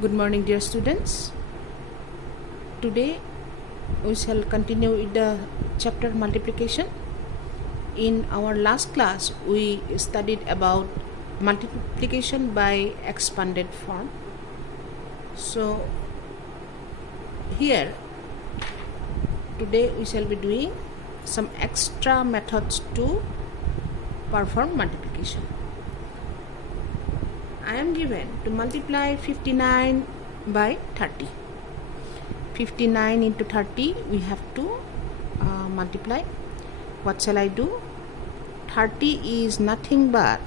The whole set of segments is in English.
Good morning, dear students. Today we shall continue with the chapter multiplication. In our last class, we studied about multiplication by expanded form. So, here today we shall be doing some extra methods to perform multiplication. I am given to multiply 59 by 30. 59 into 30 we have to multiply. What shall I do? 30 is nothing but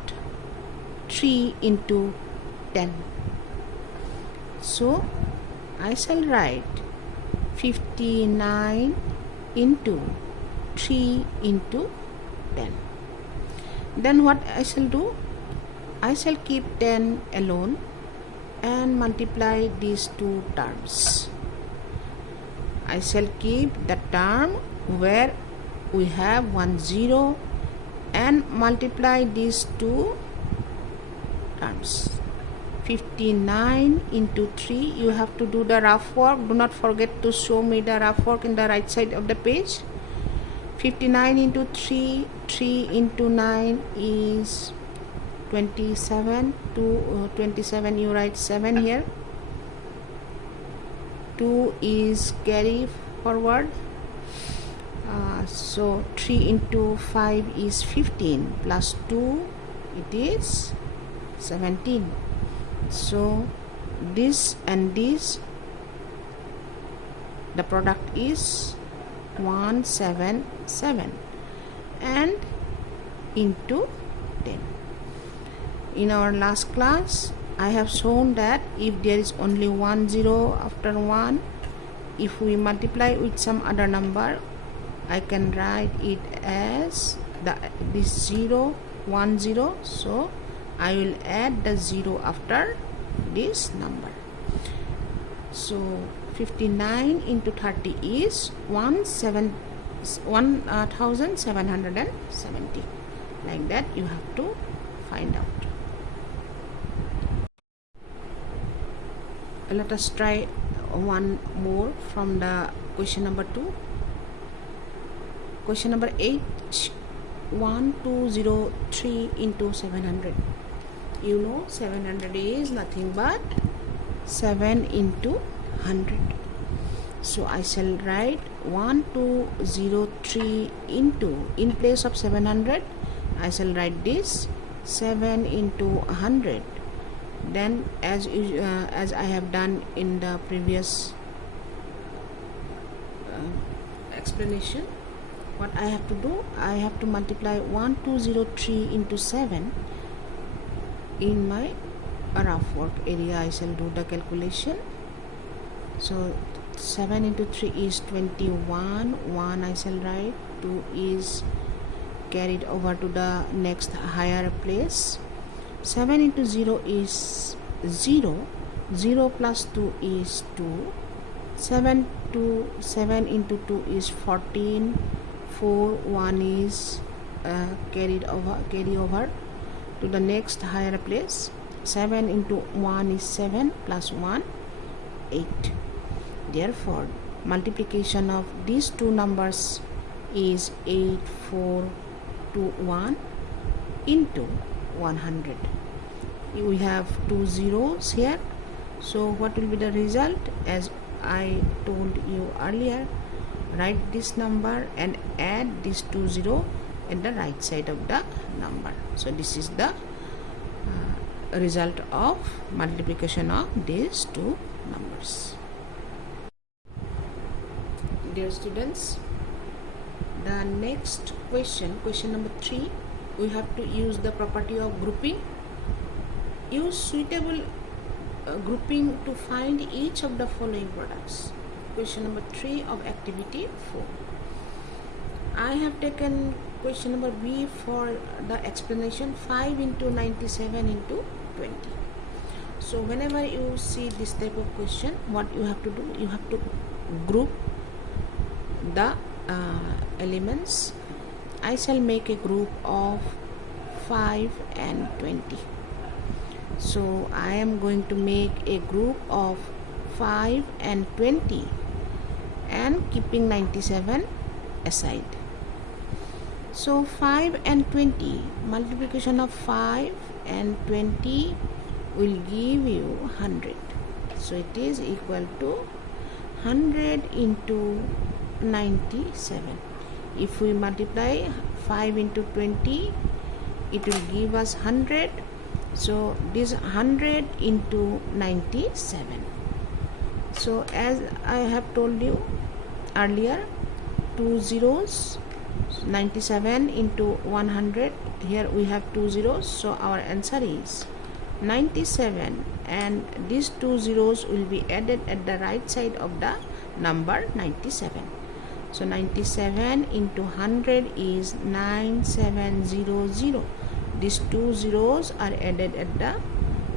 3 into 10. So I shall write 59 into 3 into 10. Then what I shall do? I shall keep 10 alone and multiply these two terms. I shall keep the term where we have 1 0 and multiply these two terms. 59 into 3, you have to do the rough work. Do not forget to show me the rough work in the right side of the page. 59 into 3, 3 into 9 is 27. 27 you write 7 here. 2 is carry forward. So 3 into 5 is 15 plus 2 it is 17. So this and this, the product is 177 and into 10. In our last class, I have shown that if there is only 1 0 after 1, if we multiply with some other number, I can write it as this 0 1 0. So I will add the 0 after this number. So 59 into 30 is 1770. Like that you have to find out. Let us try one more from the question number 2. Question number 8, 1203 into 700. You know 700 is nothing but 7 into 100. So I shall write 1203 into, in place of 700, I shall write this 7 into 100. Then as I have done in the previous explanation, what I have to do, I have to multiply 1203 into 7. In my rough work area I shall do the calculation. So 7 into 3 is 21. 1 I shall write. 2 is carried over to the next higher place. 7 into 0 is 0. 0 plus 2 is 2. 7 into 2 is 14. 4, 1 is carry over to the next higher place. 7 into 1 is 7 plus 1, 8. Therefore, multiplication of these two numbers is 8421 into 100. We have two zeros here. So what will be the result? As I told you earlier, write this number and add these two zero at the right side of the number. So this is the result of multiplication of these two numbers. Dear students, the next question number 3, we have to use the property of grouping. Use suitable grouping to find each of the following products. Question number 3 of activity 4. I have taken question number B for the explanation. 5 into 97 into 20. So whenever you see this type of question, what you have to do, you have to group the elements. I shall make a group of 5 and 20. So I am going to make a group of 5 and 20 and keeping 97 aside. So 5 and 20, multiplication of 5 and 20 will give you 100. So it is equal to 100 into 97. If we multiply 5 into 20, it will give us 100. So this 100 into 97. So as I have told you earlier, 2 zeros, 97 into 100, here we have 2 zeros, so our answer is 97, and these 2 zeros will be added at the right side of the number 97. So 97 into 100 is 9700. These 2 zeros are added at the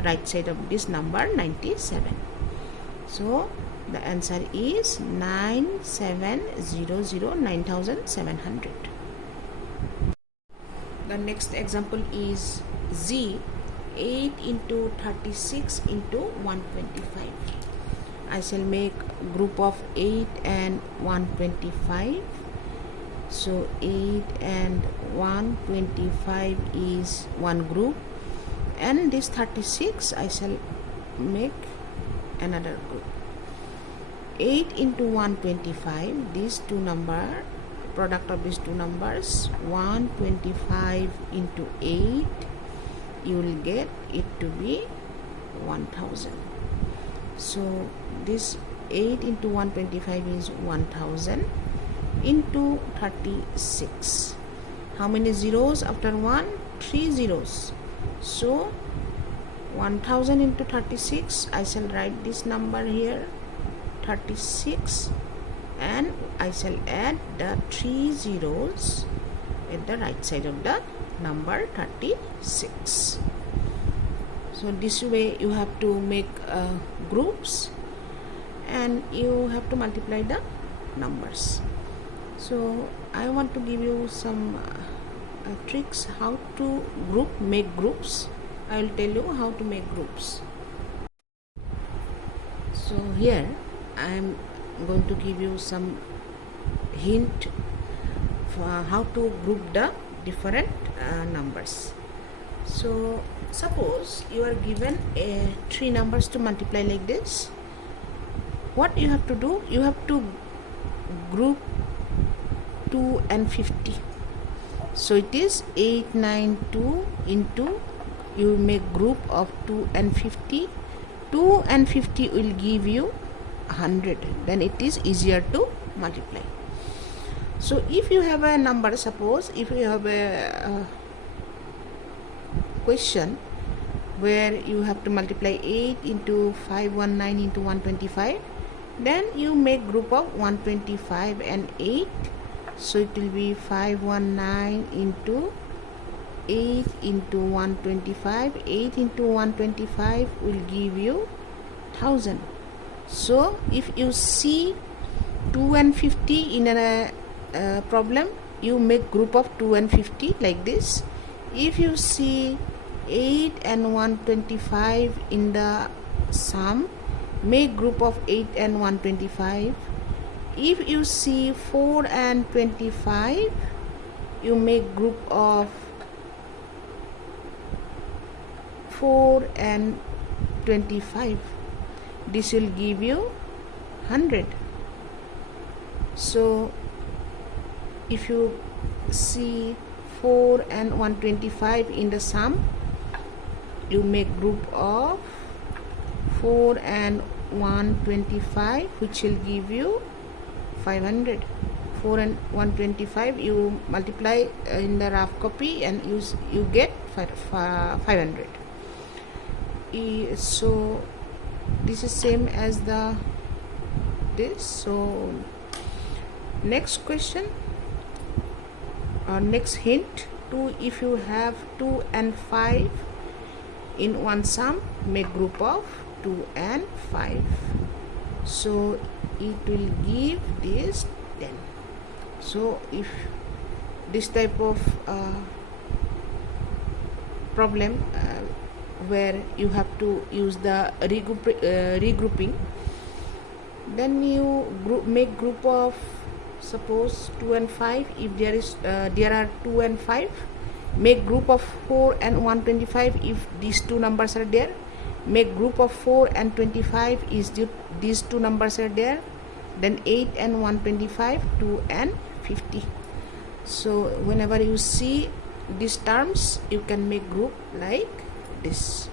right side of this number 97. So the answer is 9700, 9700. The next example is Z, 8 into 36 into 125. I shall make group of 8 and 125. So 8 and 125 is one group, and this 36 I shall make another group. 8 into 125, these two number, product of these two numbers, 125 into 8, you will get it to be 1000. So this 8 into 125 is 1000 into 36. How many zeros after 1? 3 zeros. So 1000 into 36, I shall write this number here, 36, and I shall add the 3 zeros at the right side of the number 36. So this way you have to make groups, and you have to multiply the numbers. So I want to give you some tricks how to make groups. I will tell you how to make groups. So here I am going to give you some hint for how to group the different numbers. So suppose you are given 3 numbers to multiply like this. What you have to do, you have to group 2 and 50. So it is 892 into, you make group of 2 and 50. 2 and 50 will give you 100. Then it is easier to multiply. So if you have a number, suppose if you have a question where you have to multiply 8 into 519 into 125, then you make group of 125 and 8. So it will be 519 into 8 into 125. 8 into 125 will give you 1000. So if you see 2 and 50 in a problem, you make group of 2 and 50 like this. If you see 8 and 125 in the sum, make group of 8 and 125. If you see 4 and 25, you make group of 4 and 25. This will give you 100. So if you see 4 and 125 in the sum, you make group of 4 and 125, which will give you 500. 4 and 125 you multiply in the rough copy, and you get 500. So this is same as this. So next question or next hint, 2, if you have 2 and 5 in one sum, make group of 2 and 5. So it will give this 10. So if this type of problem where you have to use the regrouping. Then you make group of suppose 2 and 5. If there are 2 and 5, make group of 4 and 125 if these two numbers are there. Make group of 4 and 25 is these two numbers are there. Then 8 and 125, 2 and 50. So whenever you see these terms, you can make group like this.